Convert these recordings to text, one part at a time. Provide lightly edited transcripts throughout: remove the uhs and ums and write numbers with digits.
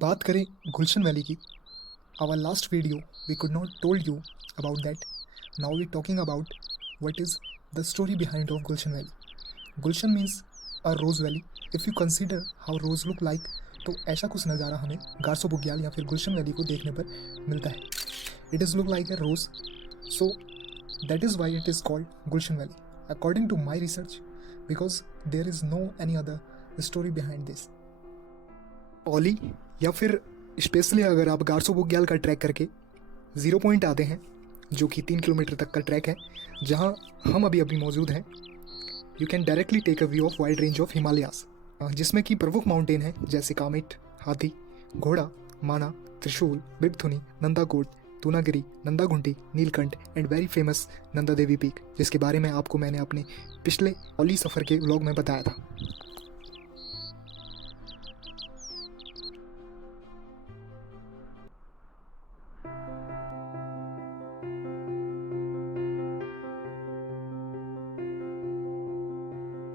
बात करें गुलशन वैली की, our last video we could not told you about that. Now we're talking about what is the story behind of Gulshan Valley. Gulshan means a rose valley. If you consider how rose look like, तो ऐसा कुछ नज़ारा हमें गारसो बुग्याल या फिर गुलशन valley को देखने पर मिलता है. It is look like a rose, so that is why it is called Gulshan Valley. According to my research, because there is no any other story behind this. ओली या फिर स्पेशली अगर आप गारसो बुग्याल का ट्रैक करके 0 पॉइंट आते हैं, जो कि 3 किलोमीटर तक का ट्रैक है, जहां हम अभी मौजूद हैं, you can directly take a view of wide range of Himalayas, जिसमें कि प्रमुख माउंटेन है जैसे कामेट, हाथी, Ghoda, Mana, Trishul, Mrigthuni, Nandakot, Tunagiri, Nandaghunti, Nilkanth and very famous Nanda Devi peak, जिसके बारे में आपको मैंने अपने पिछले ओली सफ़र के व्लॉग में बताया था.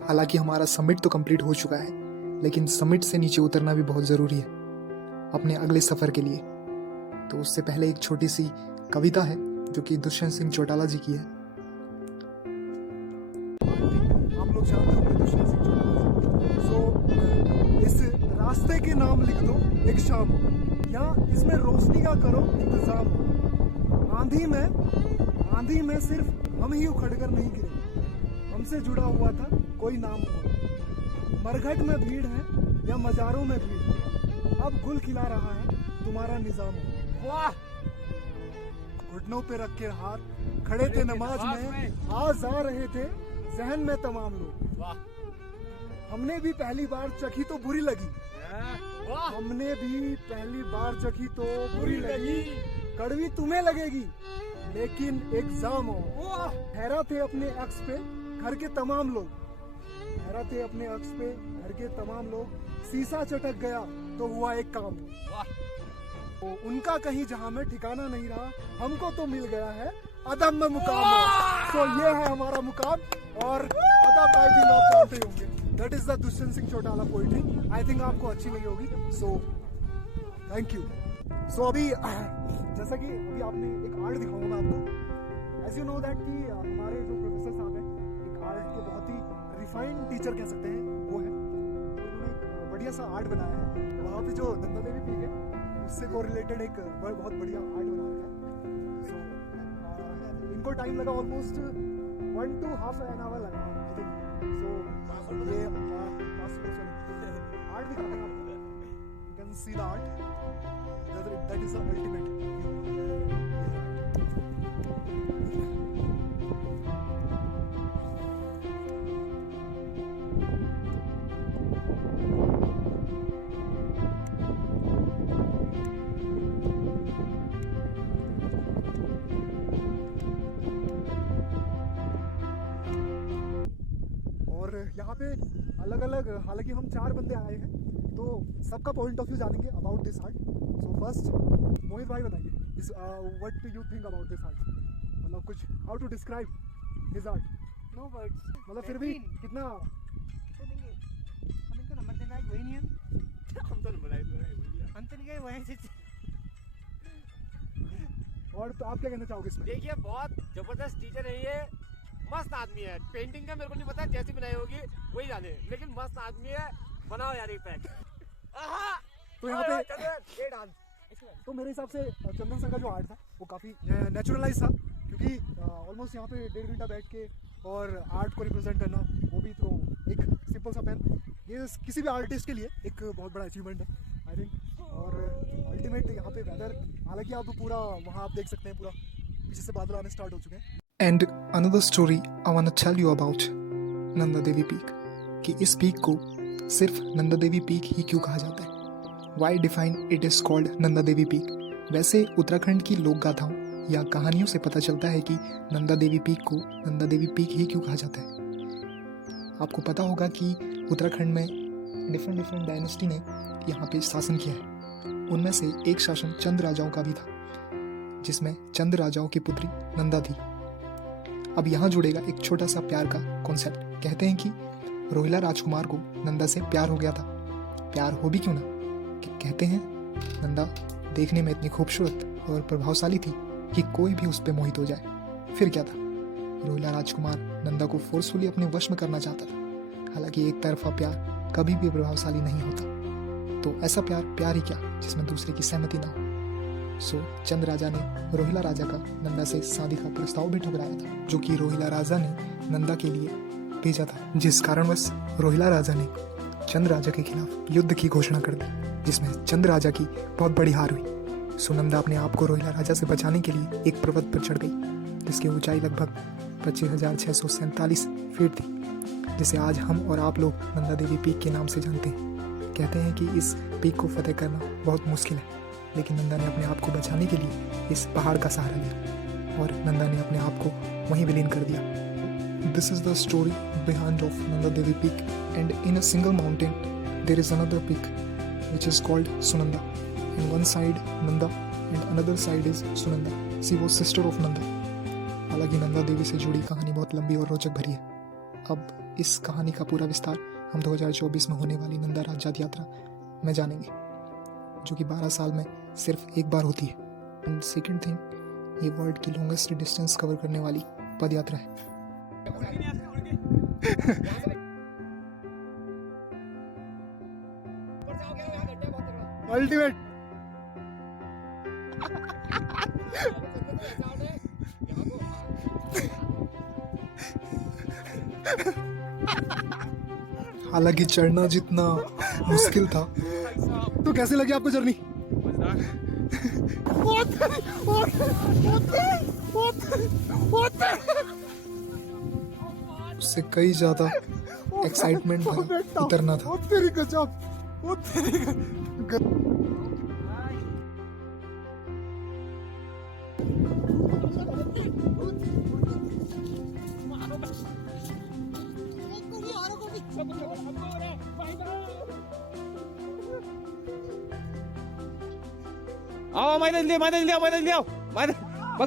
हालांकि हमारा समिट तो कंप्लीट हो चुका है, लेकिन समिट से नीचे उतरना भी बहुत ज़रूरी है अपने अगले सफ़र के लिए. तो उससे पहले एक छोटी सी कविता है जो कि दुष्यंत सिंह चौटाला जी की है. आप लोग जानते होंगे दुष्यंत सिंह चौटाला. सो इस रास्ते के नाम लिख दो एक शाम, या इसमें रोशनी का करो इंतजाम. आंधी में सिर्फ हम ही उखड़ कर नहीं गिरे, हमसे जुड़ा हुआ था कोई नाम हो. मरघट में भीड़ है या मजारों में भीड़, अब गुल खिला रहा है तुम्हारा निजाम हो. वाह! घुटनों पे रख के हाथ खड़े थे नमाज में, आज आ रहे थे जहन में तमाम लोग. वाह! हमने भी पहली बार चखी तो बुरी लगी, हमने भी पहली बार चखी तो बुरी लगी, कड़वी तुम्हें लगेगी लेकिन एग्जाम हो. ठहरा थे अपने अक्स पे घर के तमाम लोग, ठहरा थे अपने अक्स पे घर के तमाम लोग, शीशा चटक गया तो हुआ एक काम. तो उनका कहीं जहां में ठिकाना नहीं रहा, हमको तो मिल गया है अदम में मुकाम. तो ये है हमारा मुकाम, और अदम आई थिंक आप जानते होंगे, that is the Dushyant Singh Chautala poetry. I think आपको अच्छी लगी होगी. So thank you. सो अभी जैसा कि अभी आपने एक आर्ट दिखाऊंगा मैं आपको. एज यू नो दैट कि हमारे जो प्रोफेसर साहब हैं एक आर्ट के बहुत ही रिफाइंड टीचर कह सकते हैं वो है. तो इन्होंने एक बढ़िया सा आर्ट बनाया है. वहाँ पे जो नंदा देवी पीक है उससे को रिलेटेड एक बहुत बढ़िया आर्ट बनाया है. सो इनको टाइम लगा almost 1 to half an hour लगा. सो ये आर्ट दिखाते हैं आपको. You can see the art. That is the ultimate. यहाँ पे अलग अलग, हालांकि हम 4 बंदे आए हैं तो सबका पॉइंट ऑफ व्यू जानेंगे about this art. So first Mohit भाई बताइए, what do you think about this art. मतलब कुछ how to describe this art. No words. मतलब फिर भी कितना हम इनको नंबर देना है वही नहीं है. हम तो नहीं गए वहीं से. और तो आप क्या कहना चाहोगे इसमें. देखिए बहुत जबरदस्त टीचर है ये, मस्त आदमी है. पेंटिंग का मेरे को नहीं पता जैसी बनाई होगी वही जाने, लेकिन मस्त आदमी है. बनाओ यार एक पैक. तो यहाँ पे ये डांस. तो मेरे हिसाब से चंदन सर का जो आर्ट था वो काफ़ी नेचुरलाइज था, क्योंकि ऑलमोस्ट यहाँ पे 1.5 घंटा बैठ के और आर्ट को रिप्रेजेंट करना, वो भी तो एक सिंपल सा पेन, ये किसी भी आर्टिस्ट के लिए एक बहुत बड़ा अचीवमेंट है आई थिंक. और अल्टीमेट यहाँ पे वेदर, हालांकि आप पूरा वहाँ आप देख सकते हैं पूरा पीछे से बादल आने स्टार्ट हो चुके हैं. And another story I want to tell you about Nanda Devi peak, कि इस पीक को सिर्फ नंदा देवी पीक ही क्यों कहा जाता है. Why define it is called Nanda Devi peak. वैसे उत्तराखंड की लोक गाथाओं या कहानियों से पता चलता है कि नंदा देवी पीक को नंदा देवी पीक ही क्यों कहा जाता है. आपको पता होगा कि उत्तराखंड में डिफरेंट डायनेस्टी ने यहाँ पे शासन किया है. उनमें से एक शासन चंद राजाओं का भी था, जिसमें चंद राजाओं की पुत्री नंदा थी. अब यहाँ जुड़ेगा एक छोटा सा प्यार का कॉन्सेप्ट. कहते हैं कि रोहिला राजकुमार को नंदा से प्यार हो गया था. प्यार हो भी क्यों ना, कि कहते हैं नंदा देखने में इतनी खूबसूरत और प्रभावशाली थी कि कोई भी उस पर मोहित हो जाए। फिर क्या था, रोहिला राजकुमार नंदा को फोर्सफुली अपने वश में करना चाहता था। हालांकि एक तरफा प्यार कभी भी प्रभावशाली नहीं होता, तो ऐसा प्यार ही क्या जिसमें दूसरे की सहमति ना हो। सो चंद राजा ने रोहिला राजा का नंदा से शादी का प्रस्ताव भी ठुकराया था, जो कि रोहिला राजा ने नंदा के लिए भेजा था, जिस कारणवश रोहिला राजा ने चंद राजा के खिलाफ युद्ध की घोषणा कर दी, जिसमें चंद राजा की बहुत बड़ी हार हुई। सो नंदा अपने आप को रोहिला राजा से बचाने के लिए एक पर्वत पर चढ़ गई, जिसकी ऊंचाई लगभग 25,647 फीट थी, जिसे आज हम और आप लोग नंदा देवी पीक के नाम से जानते हैं। कहते हैं कि इस पीक को फतेह करना बहुत मुश्किल है, लेकिन नंदा ने अपने आप को बचाने के लिए इस पहाड़ का सहारा लिया और नंदा ने अपने आप को वहीं विलीन कर दिया। This is the story behind of Nanda Devi peak, and in a single mountain there is another peak which is called Sunanda. In one side Nanda and another side is Sunanda. She was sister of Nanda. हालांकि नंदा देवी से जुड़ी कहानी बहुत लंबी और रोचक भरी है। अब इस कहानी का पूरा विस्तार हम 2024 में होने वाली नंदा राज्य यात्रा में जानेंगे, जो कि 12 साल में सिर्फ एक बार होती है। एंड सेकेंड थिंग, ये वर्ल्ड की लॉन्गेस्ट डिस्टेंस कवर करने वाली पद यात्रा है। अल्टीमेट। हालांकि चढ़ना जितना मुश्किल था, तो कैसे लगी आपको जर्नी? उससे कई ज्यादा एक्साइटमेंट भरा उतरना था। तेरी गजब, ओ तेरी गजब। आओ मैदान ले आओ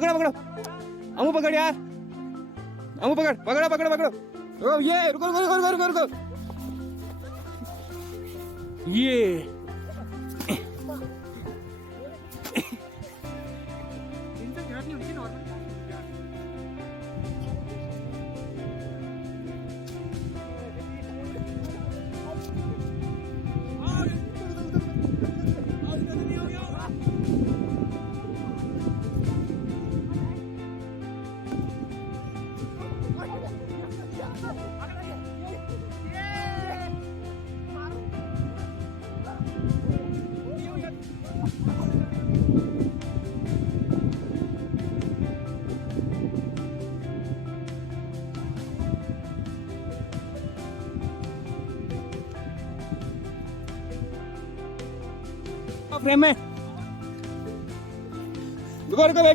पकड़ो अमू पकड़ यार, अमू पकड़ो ओ ये रुको ये फ्रेम में रुको मैं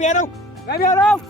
भी आ रहा हूँ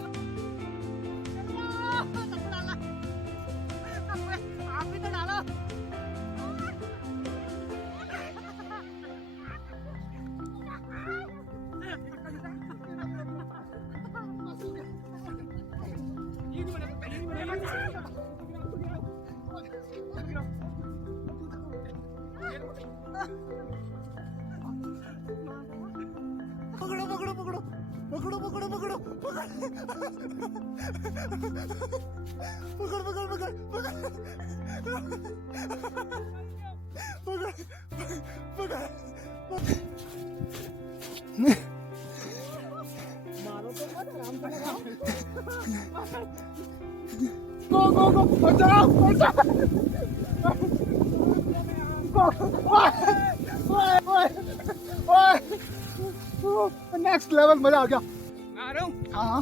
नेक्स्ट लेवल, मजा आ गया। आ रहा हूँ हाँ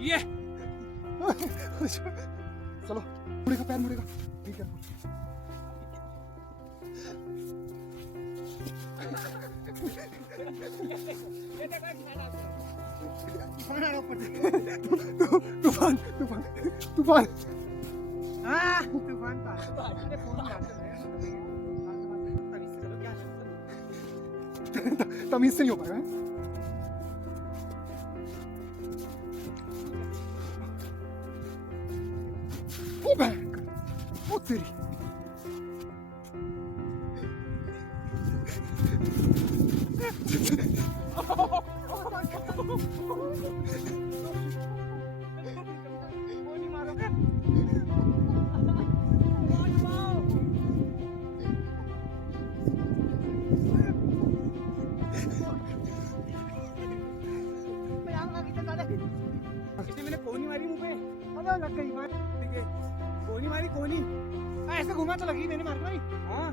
ये चलो, मुड़ेगा पैर मुड़ेगा, ठीक है। तूफान तूफान तूफान तूफान तमीज से नहीं हो पाएगा। ओ तेरी गोली मारोगे मैंने कोहनी मारी मुंह पे, अबे लग गई मार, ठीक है कोहनी मारी कोहनी, ऐसे घुमा तो लगी मैंने मार भाई। हाँ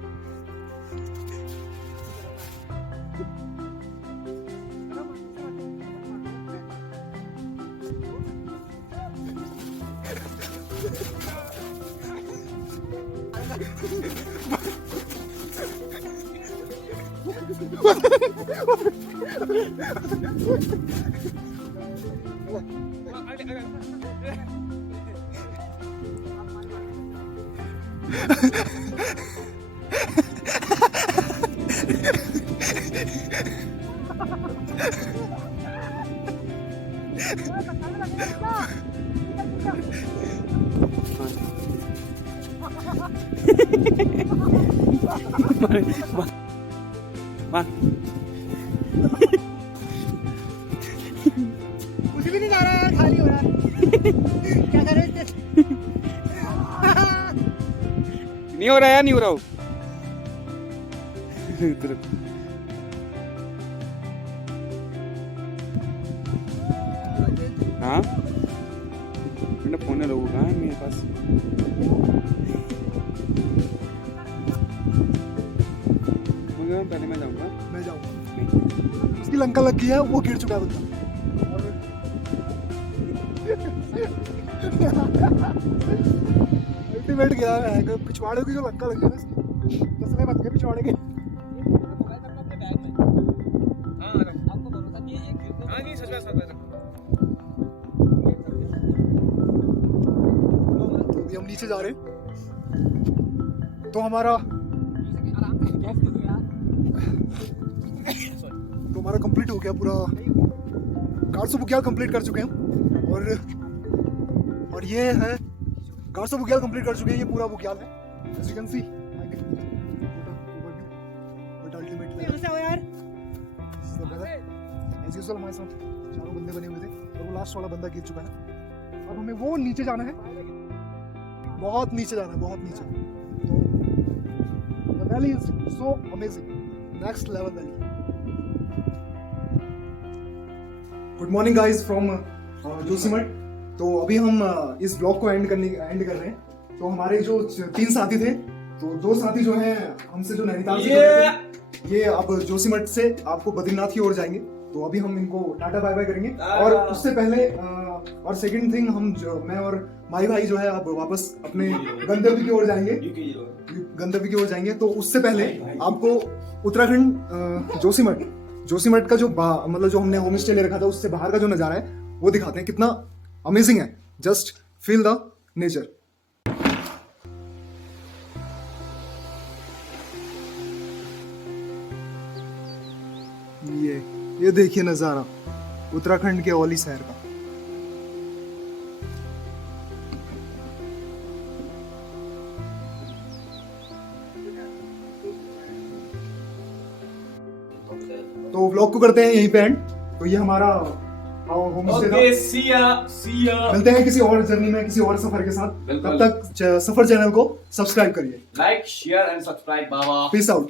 कुछ भी नहीं जा रहा है, खाली हो रहा है। क्या कर रहे थे? नहीं हो रहा है, नहीं हो रहा हो। हाँ मैंने फोन लोगों का है मेरे पास। पहले मैं जाऊंगा। मैं जाऊंगा, उसकी लंका लग गई है, वो गिर चुका है बंदा। अल्टीमेट गया है, पिछवाड़े की जो लंका लगी है ना इसकी, कसले मत के पिछवाड़े के। तो अभी हम नीचे जा रहे हैं, तो हमारा कंप्लीट हो गया पूरा, 400 बुग्याल कंप्लीट कर चुके हैं। और ये है 400 बुग्याल कंप्लीट कर चुके हैं, ये पूरा बुग्याल है, as you can see। But ultimately यहाँ से आओ यार। as usual हमारे साथ 4 बंदे बने हुए थे, और वो लास्ट वाला बंदा गिर चुका है। अब हमें वो नीचे जाना है, बहुत नीचे जाना है, बहुत नीचे। तो the valley is so amazing, next level valley। Good morning guys from Joshimath. तो अभी हम इस ब्लॉग को एंड कर रहे हैं। तो हमारे जो 3 साथी थे, तो 2 साथी जो हैं हमसे जो नैनीताल से ये अब जोशीमठ से आपको बद्रीनाथ की ओर जाएंगे। तो अभी हम इनको टाटा बाय बाय करेंगे, और उससे पहले और सेकंड थिंग मैं और माई भाई जो है अब वापस अपने गंतव्य की ओर जाएंगे। तो उससे पहले आपको उत्तराखंड जोशीमठ का जो मतलब जो हमने होम स्टे ले रखा था, उससे बाहर का जो नजारा है वो दिखाते हैं, कितना अमेजिंग है। Just feel the nature. ये देखिए नजारा उत्तराखंड के औली शहर का। तो व्लॉग को करते हैं यहीं पे एंड। तो ये हमारा होम स्टे था। मिलते हैं किसी और जर्नी में, किसी और सफर के साथ। तब तक सफर चैनल को सब्सक्राइब करिए। Like share and subscribe Baba. Peace out.